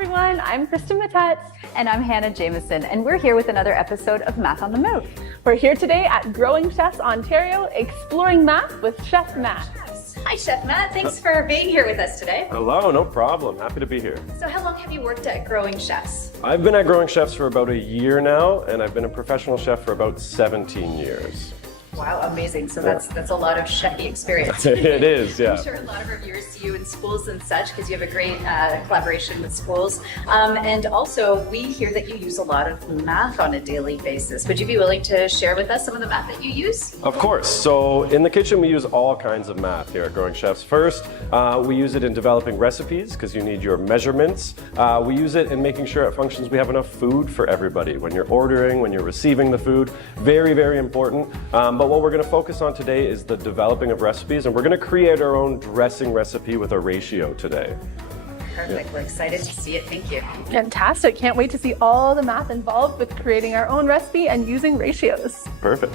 everyone, I'm Kristen Mattet. And I'm Hannah Jameson, and we're here with another episode of Math on the Move. We're here today at Growing Chefs Ontario, exploring math with Chef Matt. Hi, Chef Matt. Thanks for being here with us today. Hello, no problem. Happy to be here. So how long have you worked at Growing Chefs? I've been at Growing Chefs for about a year now, and I've been a professional chef for about 17 years. Wow, amazing. So that's a lot of chefy experience. It is, yeah. I'm sure a lot of our viewers see you in schools and such because you have a great collaboration with schools. And also, we hear that you use a lot of math on a daily basis. Would you be willing to share with us some of the math that you use? Of course. So in the kitchen, we use all kinds of math here at Growing Chefs. First, we use it in developing recipes because you need your measurements. We use it in making sure at functions we have enough food for everybody. When you're ordering, when you're receiving the food, very, very important. But what we're going to focus on today is the developing of recipes, and we're going to create our own dressing recipe with a ratio today. Perfect. We're excited to see it. Thank you. Fantastic. Can't wait to see all the math involved with creating our own recipe and using ratios. Perfect.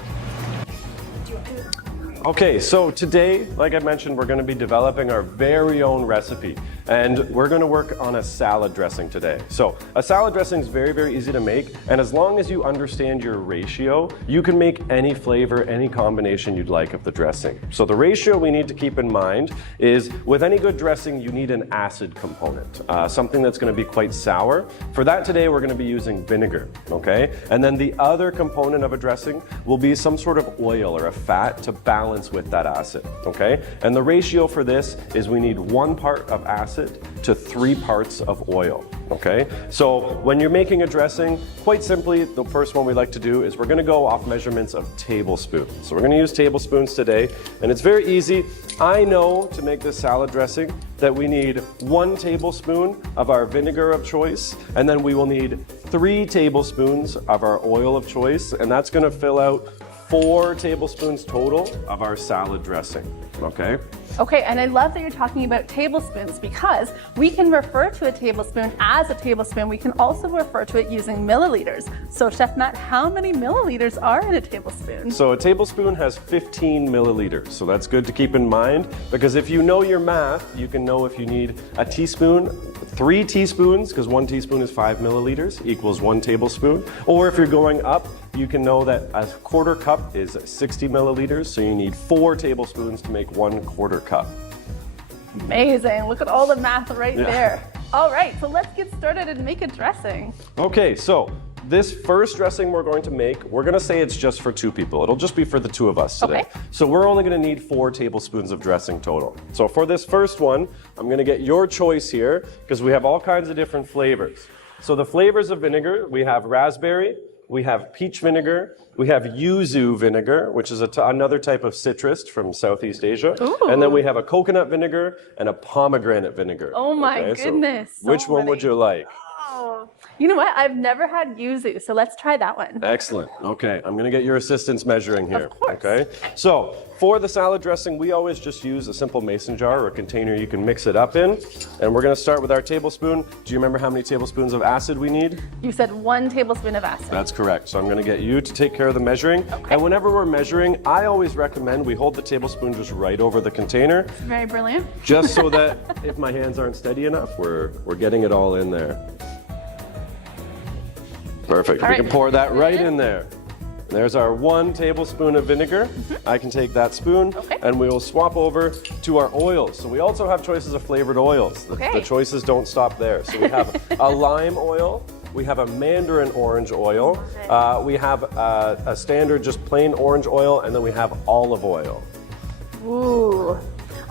Okay, so today, like I mentioned, we're going to be developing our very own recipe, and we're going to work on a salad dressing today. So a salad dressing is very, very easy to make, and as long as you understand your ratio, you can make any flavor, any combination you'd like of the dressing. So the ratio we need to keep in mind is with any good dressing, you need an acid component, something that's going to be quite sour. For that today, we're going to be using vinegar, okay? And then the other component of a dressing will be some sort of oil or a fat to balance with that acid, okay? And the ratio for this is we need 1 part of acid to 3 parts of oil, okay? So when you're making a dressing, quite simply, the first one we like to do is we're gonna go off measurements of tablespoons. So we're gonna use tablespoons today, and it's very easy. I know to make this salad dressing that we need 1 tablespoon of our vinegar of choice, and then we will need 3 tablespoons of our oil of choice, and that's gonna fill out 4 tablespoons total of our salad dressing, okay? Okay, and I love that you're talking about tablespoons because we can refer to a tablespoon as a tablespoon. We can also refer to it using milliliters. So Chef Matt, how many milliliters are in a tablespoon? So a tablespoon has 15 milliliters. So that's good to keep in mind because if you know your math, you can know if you need a teaspoon, 3 teaspoons, because 1 teaspoon is 5 milliliters equals 1 tablespoon. Or if you're going up, you can know that a 1/4 cup is 60 milliliters. So you need 4 tablespoons to make 1/4 cup. Amazing. Look at all the math right there. All right, so let's get started and make a dressing. Okay, so this first dressing we're going to make, we're going to say it's just for 2 people. It'll just be for the 2 of us today. Okay. So we're only going to need 4 tablespoons of dressing total. So for this first one, I'm going to get your choice here because we have all kinds of different flavors. So the flavors of vinegar, we have raspberry, we have peach vinegar, we have yuzu vinegar, which is another type of citrus from Southeast Asia. Ooh. And then we have a coconut vinegar and a pomegranate vinegar. Oh my Okay, so goodness. which one would you like? Oh, you know what? I've never had yuzu, so let's try that one. Excellent. Okay, I'm going to get your assistance measuring here. Of course. Okay, so for the salad dressing, we always just use a simple mason jar or a container you can mix it up in. And we're going to start with our tablespoon. Do you remember how many tablespoons of acid we need? You said 1 tablespoon of acid. That's correct. So I'm going to get you to take care of the measuring. Okay. And whenever we're measuring, I always recommend we hold the tablespoon just right over the container, Very brilliant. just so that if my hands aren't steady enough, we're getting it all in there. Perfect. All We right. can pour that right in there. There's our 1 tablespoon of vinegar. I can take that spoon, Okay. and we will swap over to our oils. So we also have choices of flavored oils. Okay. The choices don't stop there. So we have a lime oil, we have a mandarin orange oil, we have a standard just plain orange oil, and then we have olive oil. Ooh.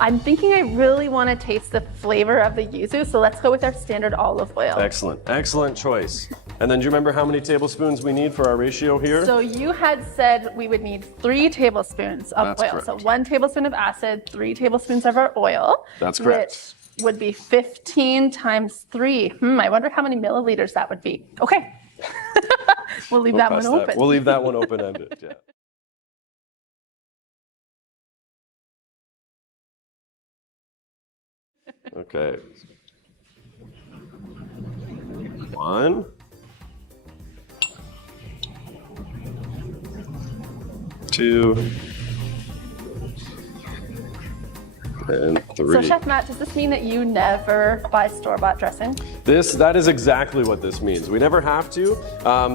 I'm thinking I really want to taste the flavor of the yuzu, so let's go with our standard olive oil. Excellent. Excellent choice. And then do you remember how many tablespoons we need for our ratio here? So you had said we would need 3 tablespoons of That's oil. correct. So 1 tablespoon of acid, 3 tablespoons of our oil. That's correct. Which would be 15 times 3. I wonder how many milliliters that would be. Okay. We'll leave that one Past open. We'll leave that one open-ended, yeah. Okay. 1. 2. And So 3. Chef Matt, does this mean that you never buy store-bought dressing? That is exactly what this means. We never have to.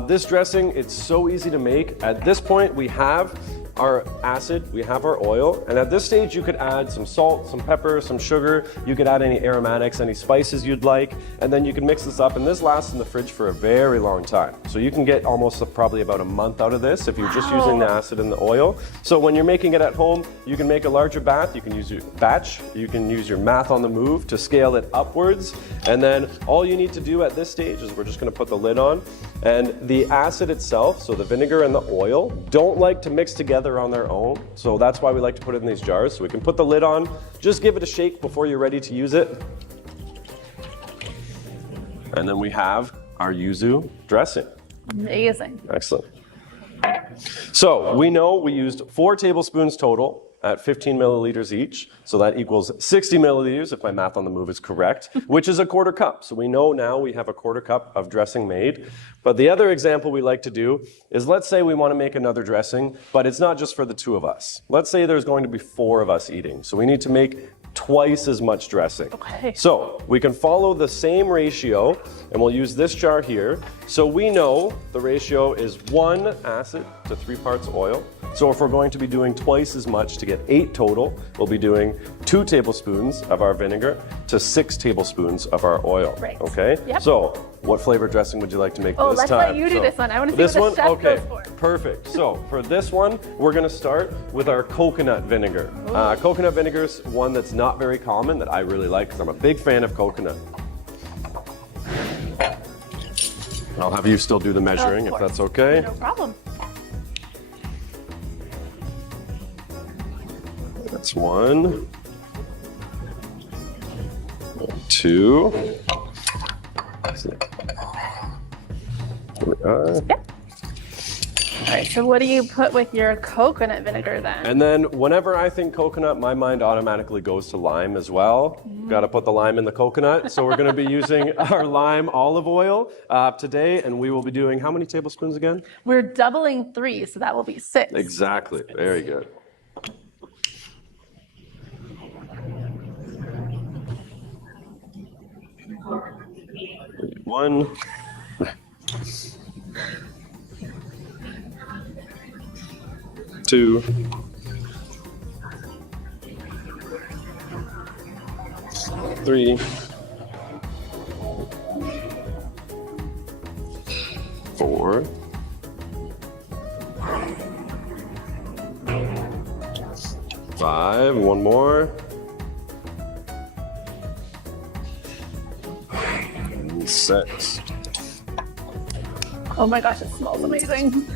This dressing, it's so easy to make. At this point, we have our acid, we have our oil, and at this stage you could add some salt, some pepper, some sugar, you could add any aromatics, any spices you'd like, and then you can mix this up, and this lasts in the fridge for a very long time. So you can get almost probably about a month out of this if you're just using the acid and the oil. So when you're making it at home, you can make a larger batch, you can use your math on the move to scale it upwards, and then all you need to do at this stage is we're just gonna put the lid on, and the acid itself, so the vinegar and the oil, don't like to mix together on their own, so that's why we like to put it in these jars. So we can put the lid on, just give it a shake before you're ready to use it. And then we have our yuzu dressing. Amazing. Excellent. So we know we used 4 tablespoons total at 15 milliliters each. So that equals 60 milliliters, if my math on the move is correct, which is a 1/4 cup. So we know now we have a 1/4 cup of dressing made. But the other example we like to do is, let's say we want to make another dressing, but it's not just for the 2 of us. Let's say there's going to be 4 of us eating. So we need to make twice as much dressing. Okay. So we can follow the same ratio, and we'll use this jar here. So we know the ratio is 1 acid to 3 parts oil. So if we're going to be doing twice as much to get 8 total, we'll be doing 2 tablespoons of our vinegar to 6 tablespoons of our oil. Right. Okay? Yep. So what flavor dressing would you like to make Oh, this let's time? let you do this one. I want to see this what the one? chef Okay, goes for. perfect. So for this one, we're going to start with our coconut vinegar. Coconut vinegar is one that's not very common that I really like because I'm a big fan of coconut. I'll have you still do the measuring if course. that's okay. No problem. That's 1, 2. There we are. Yep. All right, so what do you put with your coconut vinegar then? And then whenever I think coconut, my mind automatically goes to lime as well. Got to put the lime in the coconut. So we're going to be using our lime olive oil today, and we will be doing how many tablespoons again? We're doubling 3, so that will be 6. Exactly. Very good. One. Two. 3. 4. 5. One more. And 6. Oh my gosh, it smells amazing.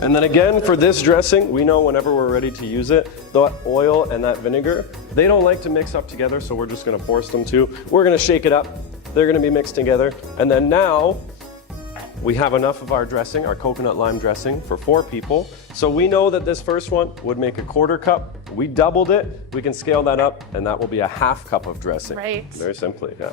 And then again, for this dressing, we know whenever we're ready to use it, the oil and that vinegar, they don't like to mix up together, so we're just gonna force them to. We're gonna shake it up. They're gonna be mixed together. And then now, we have enough of our dressing, our coconut lime dressing, for 4 people. So we know that this first one would make a 1/4 cup. We doubled it. We can scale that up, and that will be a 1/2 cup of dressing. Right. Very simply, yeah.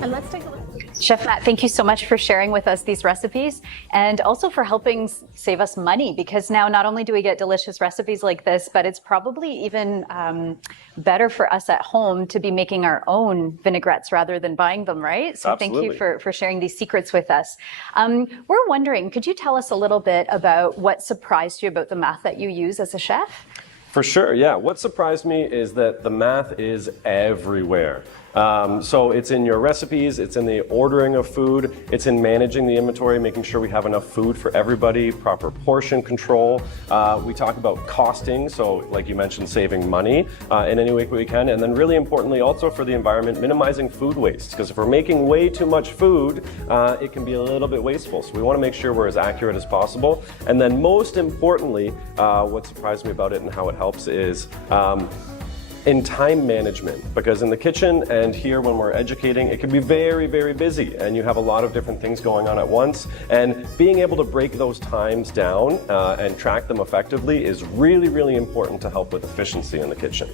And let's take a look. Chef Matt, thank you so much for sharing with us these recipes and also for helping save us money, because now not only do we get delicious recipes like this, but it's probably even better for us at home to be making our own vinaigrettes rather than buying them, right? So thank you for sharing these secrets with us. We're wondering, could you tell us a little bit about what surprised you about the math that you use as a chef? For sure, yeah. What surprised me is that the math is everywhere. So it's in your recipes, it's in the ordering of food, it's in managing the inventory, making sure we have enough food for everybody, proper portion control. We talk about costing, so like you mentioned, saving money in any way we can. And then really importantly also for the environment, minimizing food waste. Because if we're making way too much food, it can be a little bit wasteful. So we want to make sure we're as accurate as possible. And then most importantly, what surprised me about it and how it helps is in time management, because in the kitchen and here when we're educating, it can be very, very busy and you have a lot of different things going on at once, and being able to break those times down and track them effectively is really, really important to help with efficiency in the kitchen.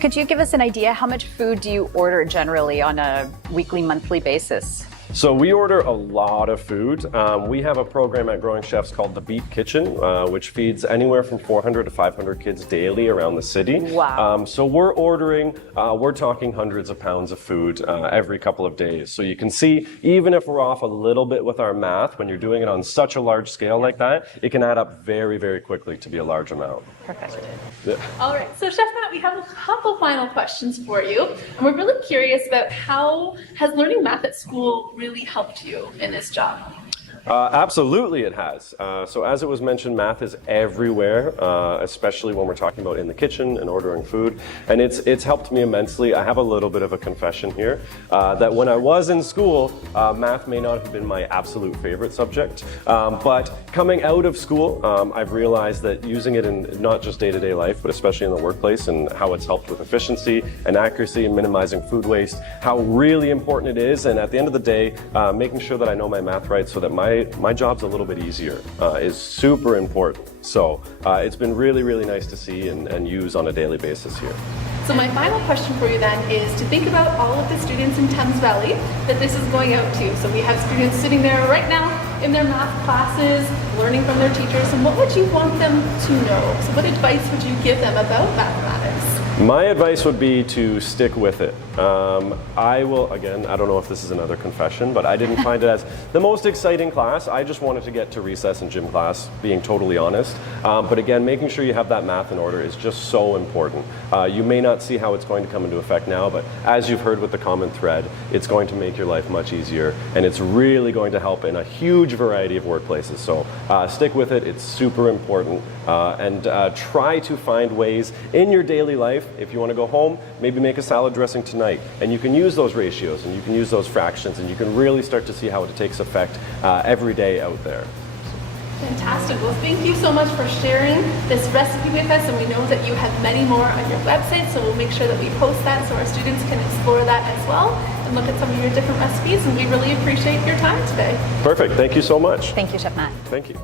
Could you give us an idea how much food do you order generally on a weekly, monthly basis? So we order a lot of food. We have a program at Growing Chefs called the Beat Kitchen, which feeds anywhere from 400 to 500 kids daily around the city. Wow. So we're ordering, we're talking hundreds of pounds of food every couple of days. So you can see, even if we're off a little bit with our math, when you're doing it on such a large scale like that, it can add up very, very quickly to be a large amount. Perfect. Yeah. All right, so Chef Matt, we have a couple final questions for you. And we're really curious about how has learning math at school really helped you in this job? Absolutely it has. So as it was mentioned, math is everywhere, especially when we're talking about in the kitchen and ordering food. And it's helped me immensely. I have a little bit of a confession here, that when I was in school, math may not have been my absolute favorite subject. But coming out of school, I've realized that using it in not just day-to-day life, but especially in the workplace, and how it's helped with efficiency and accuracy and minimizing food waste, how really important it is. And at the end of the day, making sure that I know my math right so that my job's a little bit easier is super important. So it's been really, really nice to see and use on a daily basis here. So my final question for you then is to think about all of the students in Thames Valley that this is going out to. So we have students sitting there right now in their math classes, learning from their teachers, and what would you want them to know? So what advice would you give them about mathematics? My advice would be to stick with it. I will, again, I don't know if this is another confession, but I didn't find it as the most exciting class. I just wanted to get to recess and gym class, being totally honest. But again, making sure you have that math in order is just so important. You may not see how it's going to come into effect now, but as you've heard with the common thread, it's going to make your life much easier, and it's really going to help in a huge variety of workplaces. So stick with it, it's super important, and try to find ways in your daily life. If you want to go home, maybe make a salad dressing tonight, and you can use those ratios and you can use those fractions, and you can really start to see how it takes effect every day out there. Fantastic. Well, thank you so much for sharing this recipe with us, and we know that you have many more on your website, so we'll make sure that we post that so our students can explore that as well and look at some of your different recipes, and we really appreciate your time today. Perfect. Thank you so much. Thank you, Chef Matt. Thank you.